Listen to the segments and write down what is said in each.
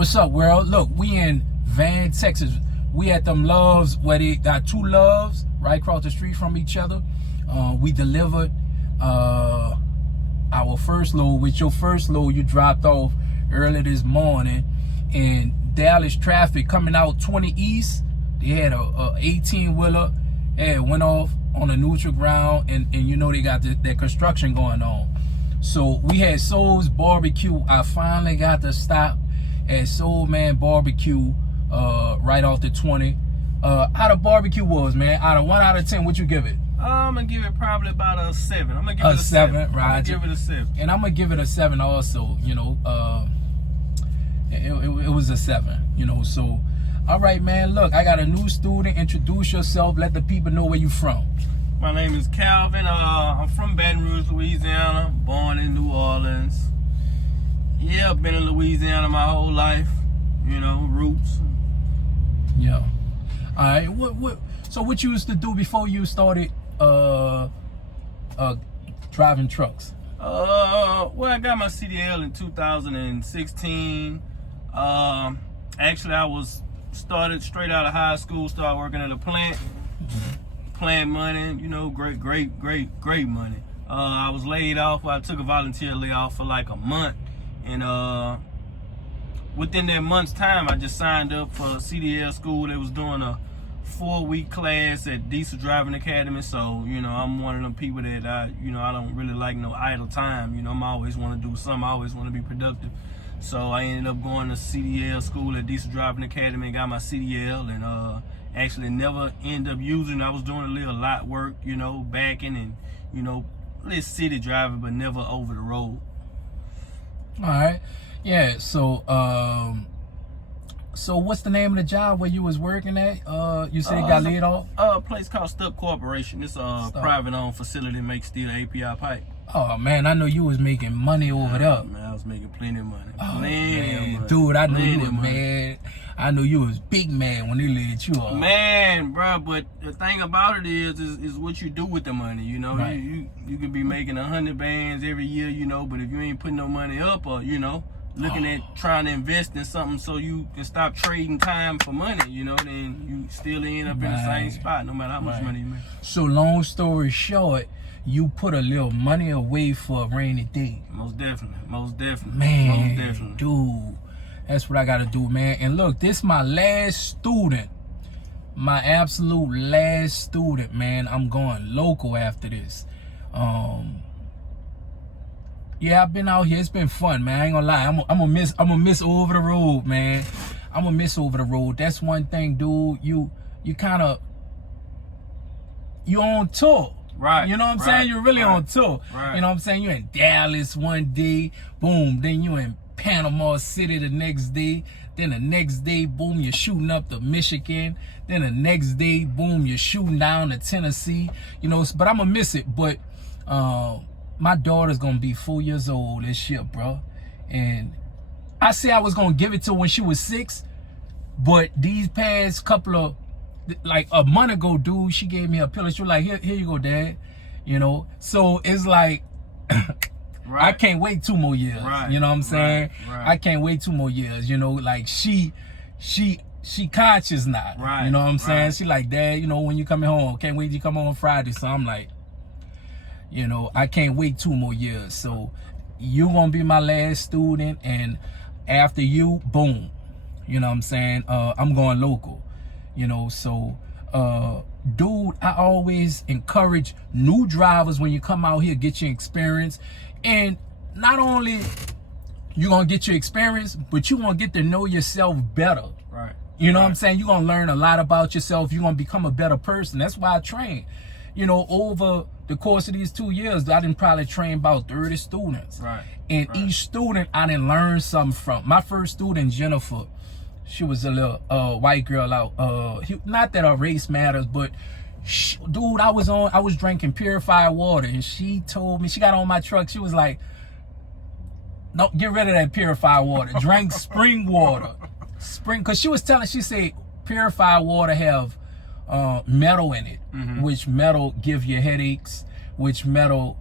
What's up, world? Look, we in Van, Texas. We at them Loves where they got two Loves right across the street from each other. We delivered our first load. With your first load, you dropped off early this morning in Dallas traffic coming out 20 East. They had a 18-wheeler and went off on a neutral ground, and you know they got that construction going on. So we had Soul's Barbecue. I finally got to stop at Soul Man Barbecue right off the 20. How the barbecue was, man? Out of 1 out of 10, what you give it? I'm gonna give it probably about a 7. I'm gonna give it a 7. Right. I'm gonna give it a 7. And I'm gonna give it a 7 also. You know, it was a 7. You know, so all right, man. Look, I got a new student. Introduce yourself. Let the people know where you from. My name is Calvin. I'm from Baton Rouge, Louisiana. Born in New Orleans. Yeah, I've been in Louisiana my whole life. You know, roots. Yeah. All right. So what you used to do before you started driving trucks? Well, I got my CDL in 2016. Actually, I was started straight out of high school. Started working at a plant. Plant money. You know, great money. I was laid off. I took a volunteer layoff for like a month, and within that month's time, I just signed up for CDL school. They was doing a 4-week class at Diesel Driving Academy. So, you know, I'm one of them people that I don't really like no idle time. You know, I'm always want to do something. I always want to be productive. So I ended up going to CDL school at Diesel Driving Academy and got my CDL, and actually never ended up using it. I was doing a little lot work, you know, backing and, you know, little city driving, but never over the road. All right. Yeah, so so what's the name of the job where you was working at? You said you got laid off? A place called Stuck Corporation. It's a private-owned facility that makes steel API pipe. Oh man, I know you was making money over there. Man, I was making plenty of money. Man, dude, I know you was mad. I know you was big mad when they laid you off. Man, bro, but the thing about it is what you do with the money. You know, right. you could be making 100 bands every year, you know, but if you ain't putting no money up, or you know, looking at trying to invest in something so you can stop trading time for money, you know, then you still end up in the same spot no matter how much money you make. So long story short, you put a little money away for a rainy day. Most definitely. Man, most definitely. Dude, that's what I gotta do, man. And look, this my last student. My absolute last student, man. I'm going local after this. Yeah, I've been out here. It's been fun, man. I ain't gonna lie. I'm gonna miss over the road, man. I'm gonna miss over the road. That's one thing, dude. You on tour. Right. You know what I'm saying? You're really on tour. Right. You know what I'm saying? You're in Dallas one day, boom. Then you in Panama City the next day. Then the next day, boom, you're shooting up to Michigan. Then the next day, boom, you're shooting down to Tennessee. You know, but I'm gonna miss it. But my daughter's gonna be 4 years old this year, bro. And I say I was gonna give it to her when she was 6, but these past couple of, like a month ago, dude, she gave me a pillow. She was like, here you go, Dad. You know, so it's like, I can't wait 2 more years. You know what I'm saying? I can't wait 2 more years. You know, like she conscious now. You know what I'm saying? She like, Dad, you know, when you coming home, can't wait to come home on Friday. So I'm like, you know, I can't wait 2 more years. So you gonna be my last student, and after you, boom. You know what I'm saying? I'm going local. You know, so dude, I always encourage new drivers when you come out here, get your experience. And not only you gonna get your experience, but you gonna get to know yourself better. Right. You know what I'm saying? You're gonna learn a lot about yourself. You're gonna become a better person. That's why I train. You know, over the course of these 2 years, I didn't probably train about 30 students. And each student I didn't learn something from. My first student, Jennifer, she was a little white girl out. Not that her race matters, but dude, I was drinking purified water, and she told me, she got on my truck. She was like, "No, get rid of that purified water. Drink spring water, because she said purified water have metal in it, which metal give you headaches, which metal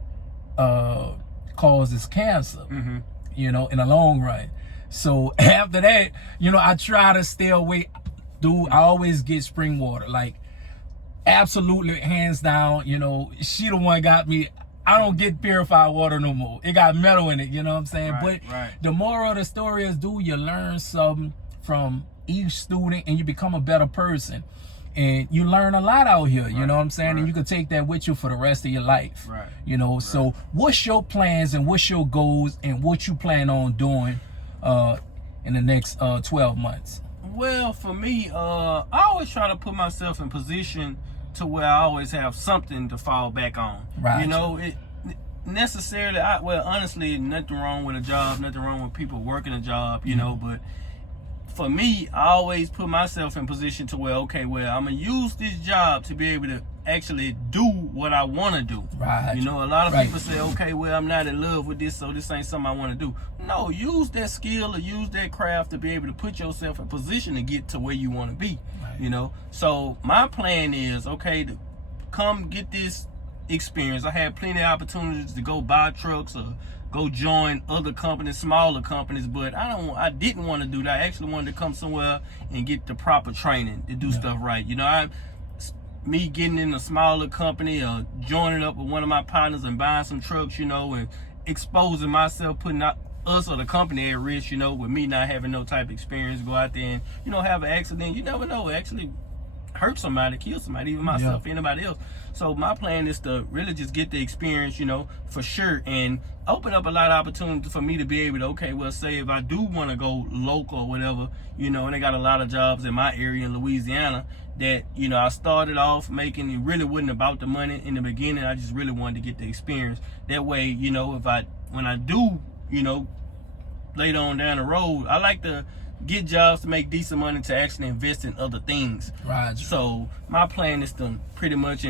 causes cancer. You know, in the long run. So after that, you know, I try to stay away. Dude, I always get spring water. Like, absolutely, hands down, you know, she the one got me. I don't get purified water no more. It got metal in it, you know what I'm saying? Right, But right. the moral of the story is, dude, you learn something from each student and you become a better person. And you learn a lot out here, you know what I'm saying? And you can take that with you for the rest of your life. Right. You know, so what's your plans and what's your goals and what you plan on doing in the next 12 months? Well, for me, I always try to put myself in position to where I always have something to fall back on. Right. You know, it necessarily, well, honestly, nothing wrong with a job, nothing wrong with people working a job, you know, but for me, I always put myself in position to where, okay, well, I'm going to use this job to be able to actually do what I want to do. Right. You know, a lot of people say, okay, well, I'm not in love with this, so this ain't something I want to do. No, use that skill or use that craft to be able to put yourself in position to get to where you want to be. Right. You know, so my plan is, okay, to come get this experience. I had plenty of opportunities to go buy trucks or go join other companies, smaller companies, but I didn't want to do that. I actually wanted to come somewhere and get the proper training to do stuff right. You know, me getting in a smaller company or joining up with one of my partners and buying some trucks, you know, and exposing myself, putting us or the company at risk, you know, with me not having no type of experience, go out there and, you know, have an accident. You never know, actually hurt somebody, kill somebody, even myself, anybody else. So my plan is to really just get the experience, you know, for sure, and open up a lot of opportunities for me to be able to, okay, well, say if I do want to go local or whatever, you know, and they got a lot of jobs in my area in Louisiana that, you know, I started off making, it really wasn't about the money in the beginning. I just really wanted to get the experience. That way, you know, when I do, you know, later on down the road, I like to get jobs to make decent money to actually invest in other things. Right. So my plan is to pretty much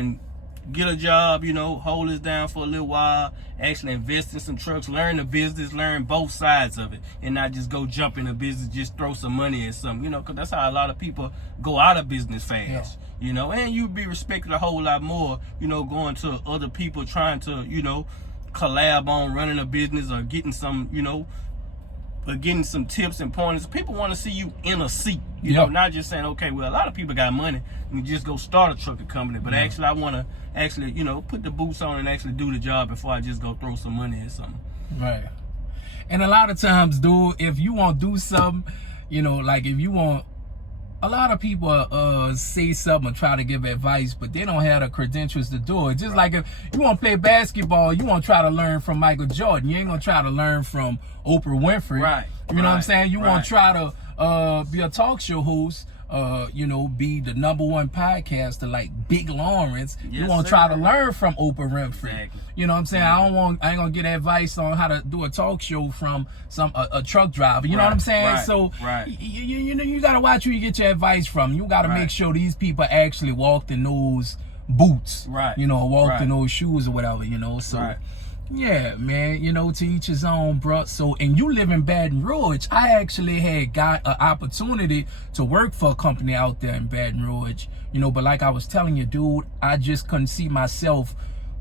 get a job, you know, hold this down for a little while, actually invest in some trucks, learn the business, learn both sides of it, and not just go jump in a business, just throw some money at something, you know, because that's how a lot of people go out of business fast, you know, and you'd be respected a whole lot more, you know, going to other people trying to, you know, collab on running a business or getting some, you know, getting some tips and pointers. People want to see you in a seat, you know, not just saying, okay, well, a lot of people got money and just go start a trucking company, but actually I want to actually, you know, put the boots on and actually do the job before I just go throw some money at something. Right. And a lot of times, dude, if you want to do something, you know, like if you want, a lot of people say something or try to give advice, but they don't have the credentials to do it. Just like if you want to play basketball, you want to try to learn from Michael Jordan. You ain't going to try to learn from Oprah Winfrey. Right. You know what I'm saying? You want to try to be a talk show host, you know, be the #1 podcaster like Big Lawrence. You want to try to learn from Oprah Winfrey. Exactly. You know what I'm saying? I ain't gonna get advice on how to do a talk show from a truck driver. You know what I'm saying? So you know, you gotta watch who you get your advice from. You gotta make sure these people actually walked in those boots. Right. You know, walked in those shoes or whatever, you know. So yeah, man, you know, to each his own, bro. So, and you live in Baton Rouge. I actually had got an opportunity to work for a company out there in Baton Rouge, you know, but like I was telling you, dude, I just couldn't see myself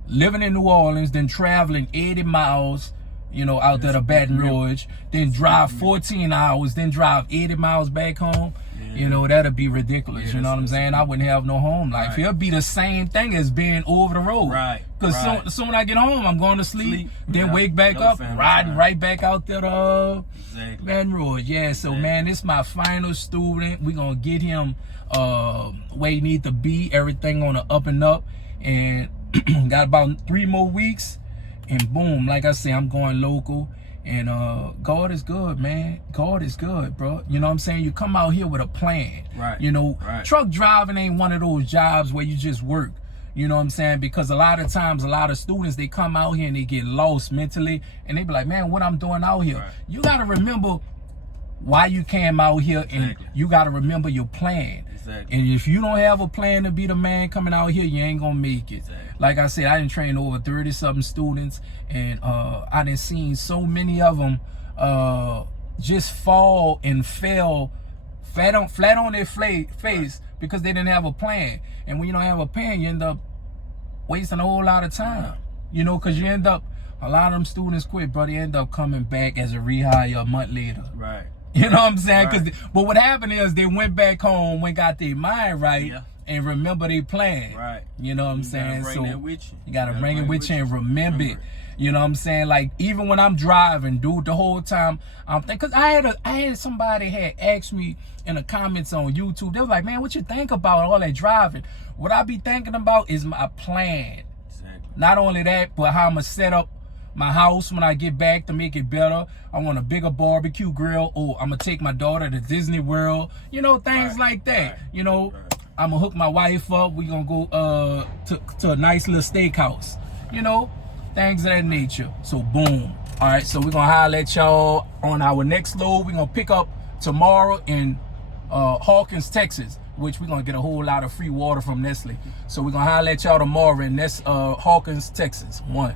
living in New Orleans, then traveling 80 miles, you know, out there to Baton Rouge, then drive 14 hours, then drive 80 miles back home. You know, that'd be ridiculous. You know what I'm saying? I wouldn't have no home life. It'll be the same thing as being over the road. Right. Because soon I get home, I'm going to sleep, then wake back up, riding right back out there to Baton Rouge. Yeah, so man, this is my final student. We're going to get him where he need to be, everything on the up and up. And got about 3 more weeks. And boom, like I say, I'm going local. And God is good, man. God is good, bro. You know what I'm saying? You come out here with a plan. Right. You know, truck driving ain't one of those jobs where you just work. You know what I'm saying? Because a lot of times, a lot of students, they come out here and they get lost mentally. And they be like, man, what I'm doing out here? You got to remember why you came out here. And you got to remember your plan. And if you don't have a plan to be the man coming out here, you ain't going to make it. Like I said, I done trained over 30-something students, and I done seen so many of them just fall and fail flat on their face because they didn't have a plan. And when you don't have a plan, you end up wasting a whole lot of time. You know, because you end up, a lot of them students quit, bro. They end up coming back as a rehire a month later. Right. You know what I'm saying? Right. But what happened is they went back home, got their mind right, Yeah. and remember their plan. Right. You know what I'm You saying? gotta bring that with you. You gotta bring it with you and remember it. You know what I'm saying? Like even when I'm driving, dude, the whole time I'm thinking, cause I had somebody had asked me in the comments on YouTube. They was like, "Man, what you think about all that driving?" What I be thinking about is my plan. Exactly. Not only that, but how I'm gonna set up my house when I get back to make it better. I want a bigger barbecue grill. Oh, I'm gonna take my daughter to Disney World. You know, things like that. Right. You know, Right. I'm gonna hook my wife up. We gonna go to a nice little steakhouse. You know, things of that nature. So boom. All right, so we're gonna holler at y'all on our next load. We're gonna pick up tomorrow in Hawkins, Texas, which we're gonna get a whole lot of free water from Nestle. So we're gonna holler at y'all tomorrow in Hawkins, Texas. 1.